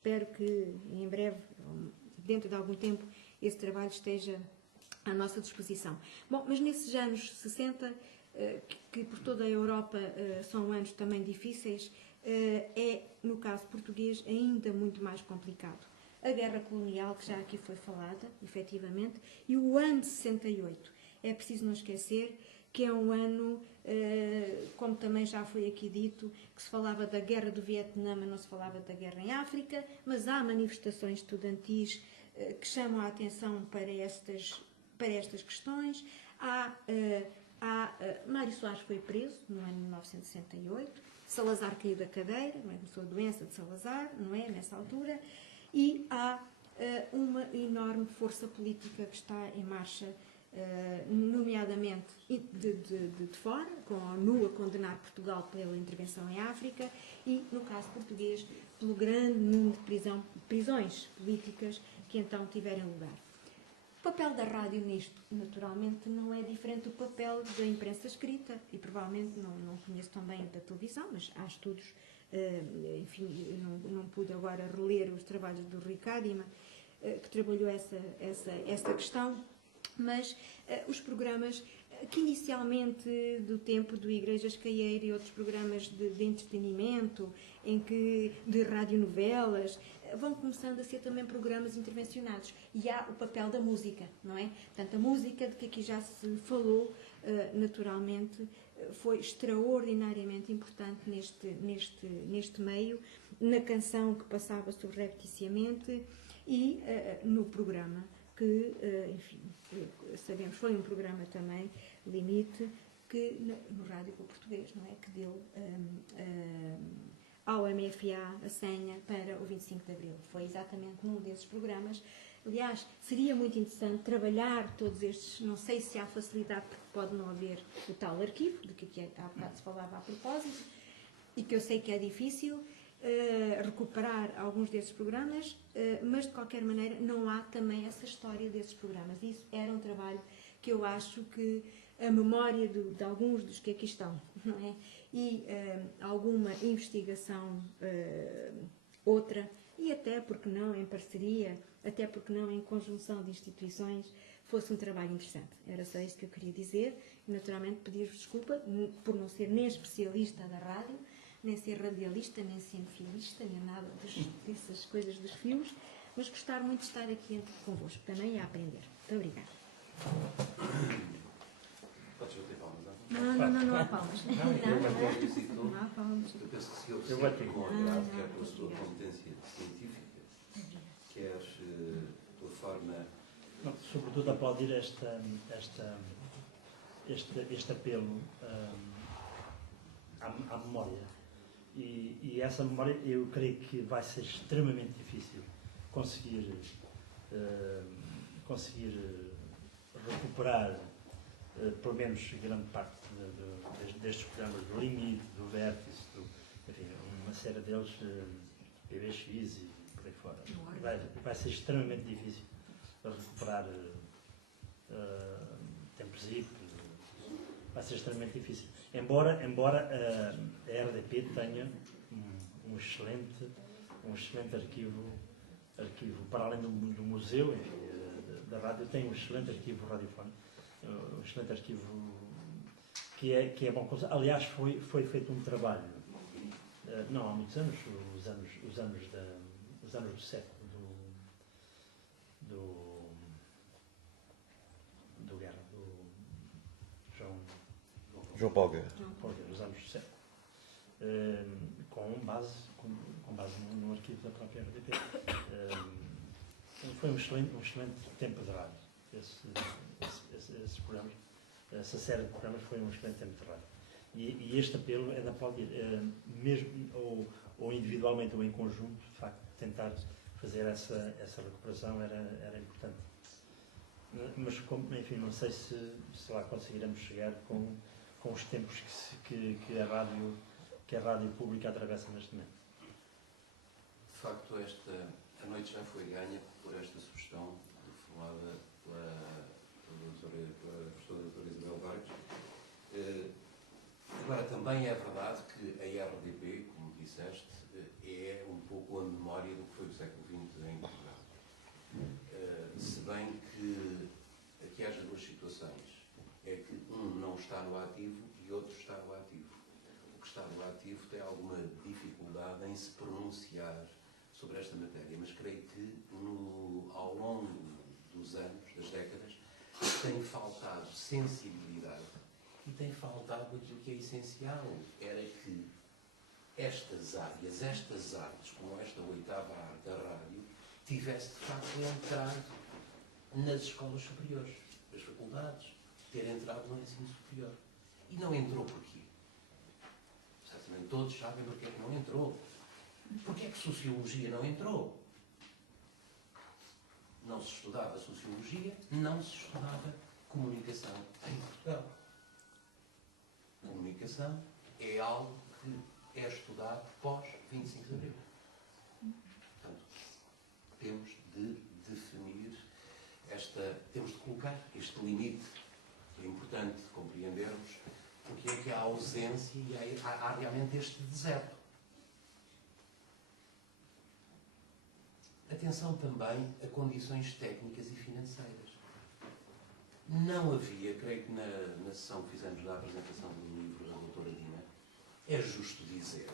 espero que em breve, dentro de algum tempo, esse trabalho esteja à nossa disposição. Bom, mas nesses anos 60, que por toda a Europa são anos também difíceis, é, no caso português, ainda muito mais complicado. A guerra colonial, que já aqui foi falada, efetivamente, e o ano de 68. É preciso não esquecer que é um ano, como também já foi aqui dito, que se falava da guerra do Vietnã, mas não se falava da guerra em África, mas há manifestações estudantis que chamam a atenção para estas questões. Mário Soares foi preso no ano de 1968, Salazar caiu da cadeira, não é? Começou a doença de Salazar, não é? Nessa altura, e há uma enorme força política que está em marcha, nomeadamente de fora, com a ONU a condenar Portugal pela intervenção em África e, no caso português, pelo grande número de prisões políticas que então tiveram lugar. O papel da rádio nisto, naturalmente, não é diferente do papel da imprensa escrita e provavelmente não conheço também da televisão, mas há estudos, enfim, eu não pude agora reler os trabalhos do Rui Cadima, que trabalhou essa questão, mas os programas que inicialmente do tempo do Igrejas Caieira e outros programas de entretenimento, de radionovelas, vão começando a ser também programas intervencionados. E há o papel da música, não é? Portanto, a música, de que aqui já se falou, naturalmente, foi extraordinariamente importante neste meio, na canção que passava subrepticiamente e no programa, que, enfim, sabemos, foi um programa também, Limite, que no Rádio Português, não é? Que deu ao MFA a senha para o 25 de Abril. Foi exatamente num desses programas. Aliás, seria muito interessante trabalhar todos estes, não sei se há facilidade, porque pode não haver o tal arquivo, de que há bocado se falava a propósito, e que eu sei que é difícil recuperar alguns desses programas, mas de qualquer maneira não há também essa história desses programas. Isso era um trabalho que eu acho que a memória de alguns dos que aqui estão, não é? E alguma investigação outra, e até porque não em parceria, até porque não em conjunção de instituições, fosse um trabalho interessante. Era só isso que eu queria dizer e naturalmente pedir-vos desculpa por não ser nem especialista da rádio, nem ser radialista, nem cinefielista, nem nada dessas coisas dos fios, mas gostar muito de estar aqui convosco também a aprender. Muito obrigada. Podes bater palmas, não há palmas. Não há palmas. Eu penso que se ele se incomodado, quer pela sua competência científica, quer pela forma... Não, sobretudo aplaudir este apelo à memória. E essa memória, eu creio que vai ser extremamente difícil conseguir recuperar, pelo menos grande parte destes programas do Limite, do Vértice, enfim, uma série deles, PBX e por aí fora. Vai ser extremamente difícil recuperar Tempos Zip, vai ser extremamente difícil. Embora a RDP tenha um excelente arquivo, para além do museu, enfim, da rádio, tem um excelente arquivo radiofónico, um excelente arquivo que é bom. Aliás, foi feito um trabalho, não há muitos anos, os anos do século do Guerra, do João Paulo Guerra, os anos do século, com base no arquivo da própria RDP. Foi um excelente tempo de rádio. Esses programas, essa série de programas foi um excelente tempo de rádio. E este apelo é de aplaudir, mesmo ou individualmente ou em conjunto, de facto, tentar fazer essa recuperação era importante. Mas, enfim, não sei se lá conseguiremos chegar com os tempos que a rádio pública atravessa neste momento. De facto, a noite já foi ganha por esta sugestão formulada pela professora doutora Isabel Vargas. Agora, também é verdade que a RDP, como disseste, é um pouco a memória do que foi o alguma dificuldade em se pronunciar sobre esta matéria, mas creio que ao longo dos anos, das décadas, tem faltado sensibilidade e tem faltado aquilo que é essencial, era que estas áreas, estas artes, como esta 8ª arte, a rádio, tivesse de facto entrado nas escolas superiores, das faculdades, ter entrado no ensino superior. E não entrou porquê? Certamente todos sabem porque é que não entrou. Porquê é que Sociologia não entrou? Não se estudava Sociologia, não se estudava Comunicação em Portugal. Comunicação é algo que é estudado pós 25 de Abril. Portanto, temos de definir temos de colocar este limite, que é importante compreendermos, porque é que há ausência e há realmente este deserto. Atenção também a condições técnicas e financeiras. Não havia, creio que na sessão que fizemos da apresentação do livro da doutora Dina, é justo dizer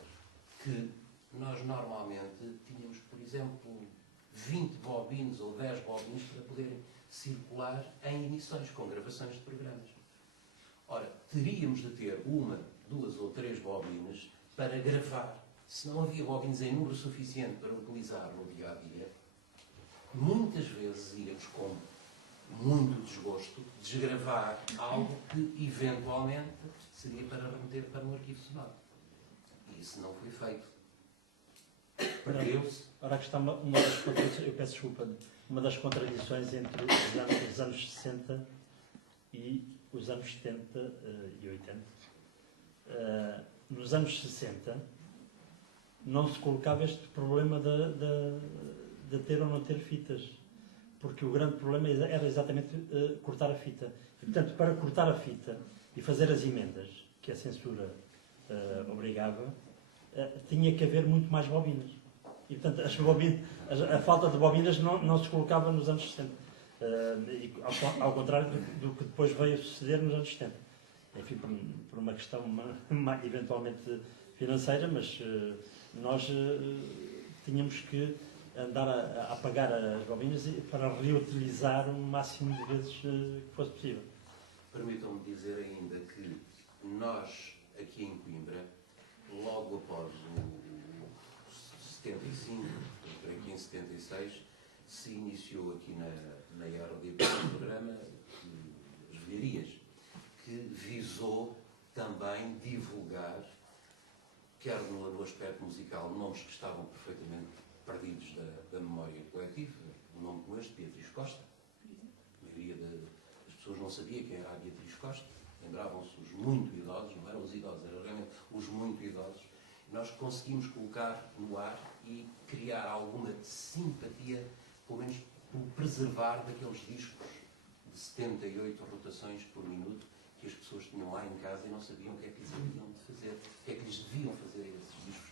que nós normalmente tínhamos, por exemplo, 20 bobinos ou 10 bobinos para poderem circular em emissões, com gravações de programas. Ora, teríamos de ter 1, 2 ou 3 bobinas para gravar. Se não havia bobinas em número suficiente para utilizar no dia-a-dia, muitas vezes íamos com muito desgosto desgravar algo que eventualmente seria para remeter para um arquivo sonoro. E isso não foi feito. Perdeu-se. Ora, que está uma das contradições, eu peço desculpa, uma das contradições entre os anos 60 e os anos 70 e 80. Nos anos 60 não se colocava este problema de ter ou não ter fitas, porque o grande problema era exatamente cortar a fita. E, portanto, para cortar a fita e fazer as emendas que a censura obrigava, tinha que haver muito mais bobinas. E, portanto, a falta de bobinas não se colocava nos anos 60. Ao contrário do que depois veio a suceder nos anos 70. Enfim, por uma questão eventualmente financeira, mas nós tínhamos que andar a apagar as bobinas para reutilizar o máximo de vezes que fosse possível. Permitam-me dizer ainda que nós, aqui em Coimbra, logo após o 75, creio que em 76, se iniciou aqui na RDP um programa, as velharias, que visou também divulgar, quer no aspecto musical, nomes que estavam perfeitamente perdidos da memória coletiva, um nome como este, Beatriz Costa. A maioria das pessoas não sabia quem era a Beatriz Costa. Lembravam-se os muito idosos, não eram os idosos, eram realmente os muito idosos. Nós conseguimos colocar no ar e criar alguma simpatia, pelo menos por preservar daqueles discos de 78 rotações por minuto que as pessoas tinham lá em casa e não sabiam o que é que lhes haviam de fazer, o que é que lhes deviam fazer a esses discos.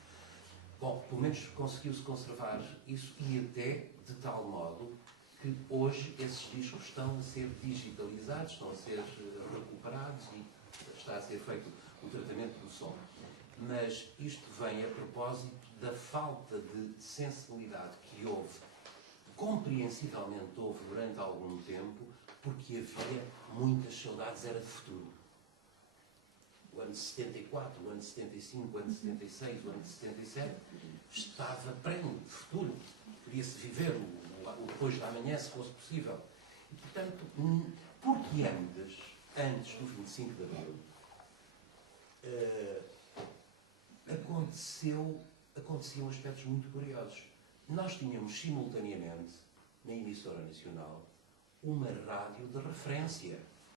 Bom, pelo menos conseguiu-se conservar isso e até de tal modo que hoje esses discos estão a ser digitalizados, estão a ser recuperados e está a ser feito o tratamento do som. Mas isto vem a propósito da falta de sensibilidade que houve, compreensivelmente houve durante algum tempo, porque havia muitas saudades, era de futuro. O ano de 74, o ano de 75, o ano de 76, o ano de 77, estava prenho de futuro. Queria-se viver o depois da manhã, se fosse possível. E, portanto, porque antes do 25 de Abril, aconteciam aspectos muito curiosos. Nós tínhamos simultaneamente, na emissora nacional, uma rádio de referência.